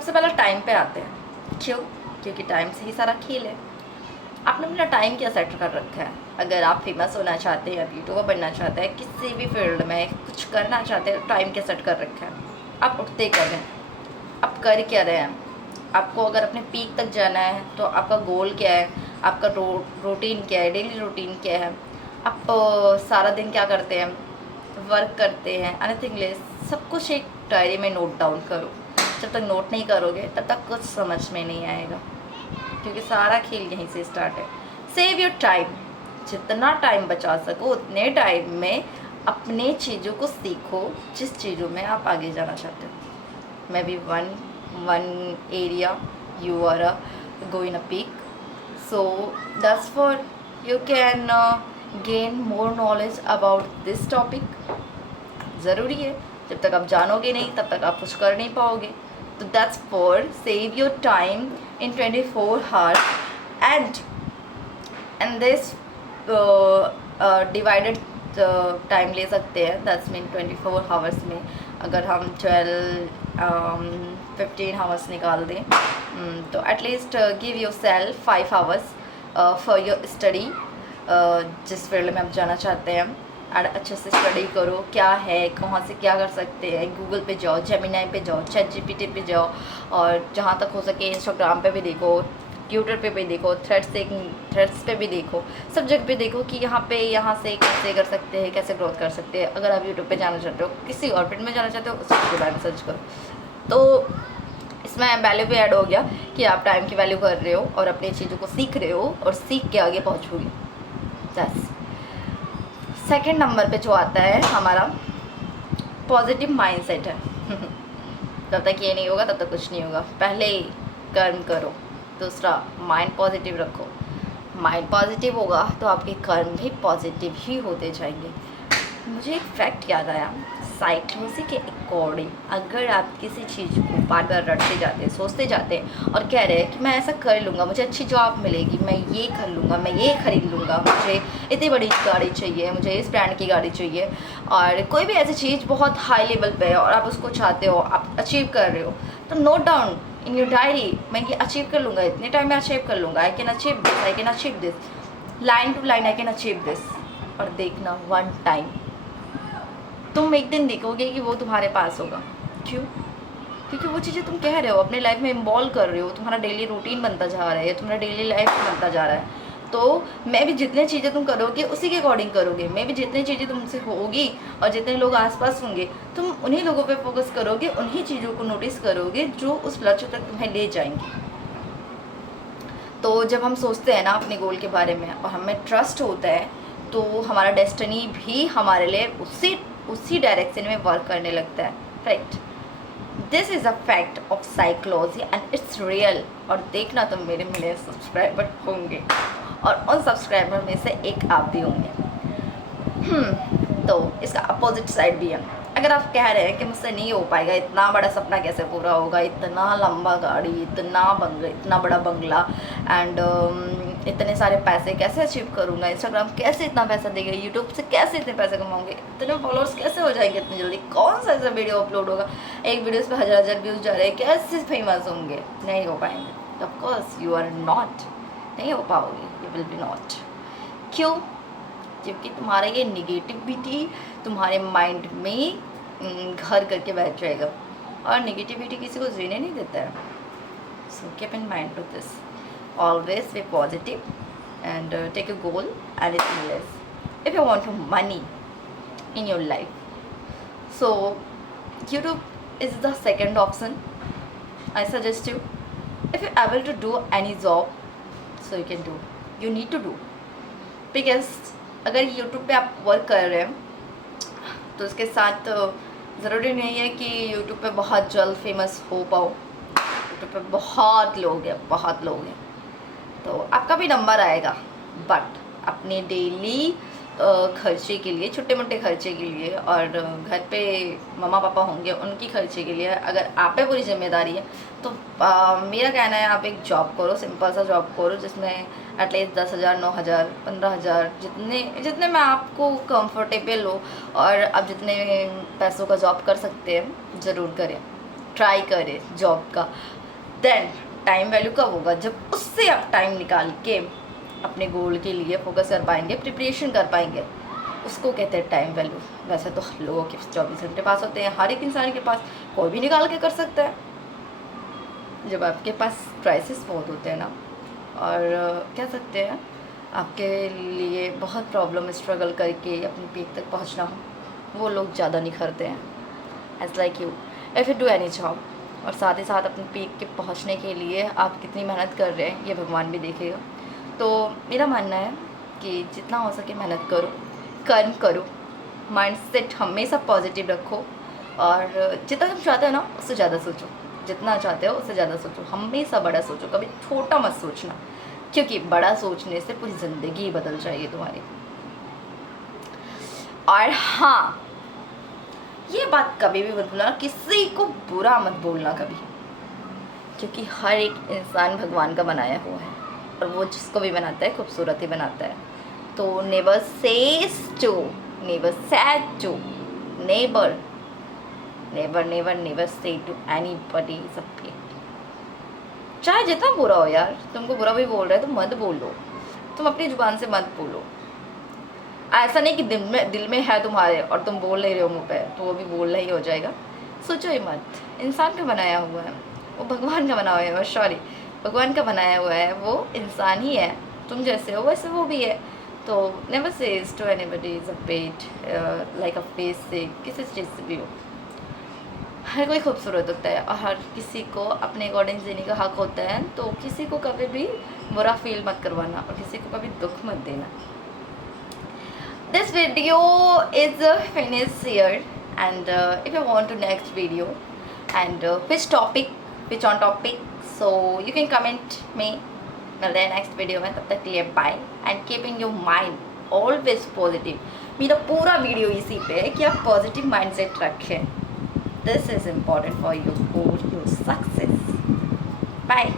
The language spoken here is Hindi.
सबसे पहले टाइम पे आते हैं। क्यों? क्योंकि टाइम से ही सारा खेल है। आपने अपना टाइम क्या सेट कर रखा है? अगर आप फेमस होना चाहते हैं, आप यूट्यूबर बनना चाहते हैं, किसी भी फील्ड में कुछ करना चाहते हैं, टाइम क्या सेट कर रखा है? आप उठते कर रहे हैं, आप कर क्या रहे हैं? आपको अगर अपने पीक तक जाना है तो आपका गोल क्या है? आपका रूटीन क्या है? डेली रूटीन क्या है? आप सारा दिन क्या करते हैं? वर्क करते हैं, एनीथिंग लेस, सब कुछ एक डायरी में नोट डाउन करो। जब तक नोट नहीं करोगे तब तक कुछ समझ में नहीं आएगा, क्योंकि सारा खेल यहीं से स्टार्ट है। Save your time. जितना टाइम बचा सको उतने टाइम में अपने चीज़ों को सीखो जिस चीज़ों में आप आगे जाना चाहते हो। May be one area you are going a peak, so that's for you can gain more knowledge about this topic। ज़रूरी है, जब तक आप जानोगे नहीं तब तक आप कुछ कर नहीं पाओगे। तो that's for save your time in 24 hours and this divided time ले सकते हैं। दैट्स मीन 24 hours में अगर हम 15 hours निकाल दें तो at least give your self 5 hours for your study. जिस फील्ड में आप जाना चाहते हैं और अच्छे से स्टडी करो, क्या है, कहाँ से क्या कर सकते हैं। गूगल पे जाओ, जेमिनाई पे जाओ, चैट जीपीटी पे जाओ, और जहाँ तक हो सके इंस्टाग्राम पे भी देखो, ट्विटर पे भी देखो, थ्रेड्स पे भी देखो, सब जगह पे देखो कि यहाँ से कैसे कर सकते हैं, कैसे ग्रोथ कर सकते हैं। अगर आप यूट्यूब पे जाना चाहते हो, किसी और फील्ड में जाना चाहते हो, उसके बारे में सर्च करो। तो इसमें वैल्यू भी ऐड हो गया कि आप टाइम की वैल्यू कर रहे हो और अपनी चीज़ों को सीख रहे हो और सीख के आगे पहुँचोगे। बस सेकंड नंबर पे जो आता है हमारा पॉजिटिव माइंडसेट है। जब तक ये नहीं होगा तब तक कुछ नहीं होगा। पहले कर्म करो, दूसरा माइंड पॉजिटिव रखो। माइंड पॉजिटिव होगा तो आपके कर्म भी पॉजिटिव ही होते जाएंगे। मुझे एक फैक्ट याद आया, साइकोलॉजी के अकॉर्डिंग अगर आप किसी चीज़ को बार बार रटते जाते हैं, सोचते जाते हैं और कह रहे हैं कि मैं ऐसा कर लूँगा, मुझे अच्छी जॉब मिलेगी, मैं ये कर लूँगा, मैं ये खरीद लूँगा, मुझे इतनी बड़ी गाड़ी चाहिए, मुझे इस ब्रांड की गाड़ी चाहिए, और कोई भी ऐसी चीज़ बहुत हाई लेवल पे है और आप उसको चाहते हो, आप अचीव कर रहे हो, तो note down in your diary, मैं ये अचीव कर लूँगा, इतने टाइम में अचीव कर लूँगा, I can achieve this, I can achieve this, line to line I can achieve this. और देखना वन टाइम तुम एक दिन देखोगे कि वो तुम्हारे पास होगा। क्यों? क्योंकि वो चीज़ें तुम कह रहे हो, अपने लाइफ में इन्वॉल्व कर रहे हो, तुम्हारा डेली रूटीन बनता जा रहा है, तुम्हारा डेली लाइफ बनता जा रहा है। तो मैं भी जितने चीज़ें तुम करोगे उसी के अकॉर्डिंग करोगे। मैं भी जितनी चीज़ें तुमसे होगी और जितने लोग आसपास होंगे, तुम उन्हीं लोगों पे फोकस करोगे, उन्हीं चीज़ों को नोटिस करोगे जो उस लक्ष्य तक तुम्हें ले जाएंगे। तो जब हम सोचते हैं ना अपने गोल के बारे में और हमें ट्रस्ट होता है, तो हमारा डेस्टिनी भी हमारे लिए उसी डायरेक्शन में वर्क करने लगता है। Right, this is a fact of psychology and it's real. और देखना तुम मेरे मिले सब्सक्राइबर होंगे और उन सब्सक्राइबर में से एक आप भी होंगे। तो इसका अपोजिट साइड भी है। अगर आप कह रहे हैं कि मुझसे नहीं हो पाएगा, इतना बड़ा सपना कैसे पूरा होगा, इतना लंबा गाड़ी, इतना बड़ा बंगला एंड इतने सारे पैसे कैसे अचीव करूँगा, इंस्टाग्राम कैसे इतना पैसा देगा, यूट्यूब से कैसे इतने पैसे कमाऊँगे, इतने फॉलोअर्स कैसे हो जाएंगे इतनी जल्दी, कौन सा ऐसा वीडियो अपलोड होगा, एक वीडियोस पे 1000 व्यूज़ जा रहे हैं, कैसे फेमस होंगे, नहीं हो पाएंगे। Of course you are not, नहीं हो पाओगे, यू विल बी नॉट। क्यों? क्योंकि तुम्हारा ये निगेटिविटी तुम्हारे माइंड में घर करके बैठ जाएगा और निगेटिविटी किसी को जीने नहीं देता है। So keep in mind to this, always be positive and take a goal and it's less. If you want money in your life, so YouTube is the second option. I suggest you, if you're able to do any job, so you can do, you need to do, because अगर YouTube पे आप वर्क कर रहे हैं तो उसके साथ ज़रूरी नहीं है कि YouTube पे बहुत जल्द फेमस हो पाओ। YouTube पे बहुत लोग हैं, तो आपका भी नंबर आएगा, बट अपने डेली खर्चे के लिए, छोटे मोटे खर्चे के लिए, और घर पे मम्मा पापा होंगे उनकी खर्चे के लिए अगर आप पे पूरी जिम्मेदारी है, तो मेरा कहना है आप एक जॉब करो, सिंपल सा जॉब करो जिसमें एटलीस्ट 10,000, 9,000, 15,000, जितने में आपको कंफर्टेबल हो और आप जितने पैसों का जॉब कर सकते हैं ज़रूर करें। ट्राई करें जॉब का, देन टाइम वैल्यू कब होगा? जब उससे आप टाइम निकाल के अपने गोल के लिए फोकस कर पाएंगे, प्रिपरेशन कर पाएंगे, उसको कहते हैं टाइम वैल्यू। वैसे तो लोगों के 24 घंटे पास होते हैं, हर एक इंसान के पास, कोई भी निकाल के कर सकता है। जब आपके पास क्राइसिस बहुत होते हैं ना, और कह सकते हैं आपके लिए बहुत प्रॉब्लम स्ट्रगल करके अपनी पीक तक पहुंचना हो, वो लोग ज़्यादा निखरते हैं। As like you, if you do any job, और साथ ही साथ अपनी पीक के पहुंचने के लिए आप कितनी मेहनत कर रहे हैं ये भगवान भी देखेगा। तो मेरा मानना है कि जितना हो सके मेहनत करो, कर्म करो, माइंडसेट हमेशा पॉजिटिव रखो, और जितना तुम चाहते हो ना उससे ज़्यादा सोचो, जितना चाहते हो उससे ज़्यादा सोचो, हमेशा बड़ा सोचो, कभी छोटा मत सोचना, क्योंकि बड़ा सोचने से पूरी ज़िंदगी बदल जाएगी तुम्हारी। और हाँ, ये बात कभी भी मत बोलना, किसी को बुरा मत बोलना कभी, क्योंकि हर एक इंसान भगवान का बनाया हुआ है, और वो जिसको भी बनाता है खूबसूरत ही बनाता है। तो never says to, never said to, never never never never say to anybody is a pet. चाहे जितना बुरा हो यार, तुमको बुरा भी बोल रहा है तो मत बोलो, तुम अपनी जुबान से मत बोलो। ऐसा नहीं कि दिल में है तुम्हारे और तुम बोल नहीं रहे हो मुँह पे, तो वो भी बोलना ही हो जाएगा। सोचो ही मत, इंसान का बनाया हुआ है, वो भगवान का बनाया हुआ है, सॉरी भगवान का बनाया हुआ है, वो इंसान ही है, तुम जैसे हो वैसे वो भी है। तो never says to anybody is a pet, like a face से, किसी चीज़ से भी हो। हर कोई खूबसूरत होता है, और हर किसी को अपने अकॉर्डिंग जीने का हक होता है। तो किसी को कभी भी बुरा फील मत करवाना, और किसी को कभी दुख मत देना। This video is finished here, and if you want to next video and which on topic, so you can comment me. मिलते हैं नेक्स्ट वीडियो में, तब तक के लिए bye, and keeping your mind always positive. मेरा पूरा वीडियो इसी पे है कि आप पॉजिटिव माइंडसेट रखें। This is important for your goal, your success. Bye.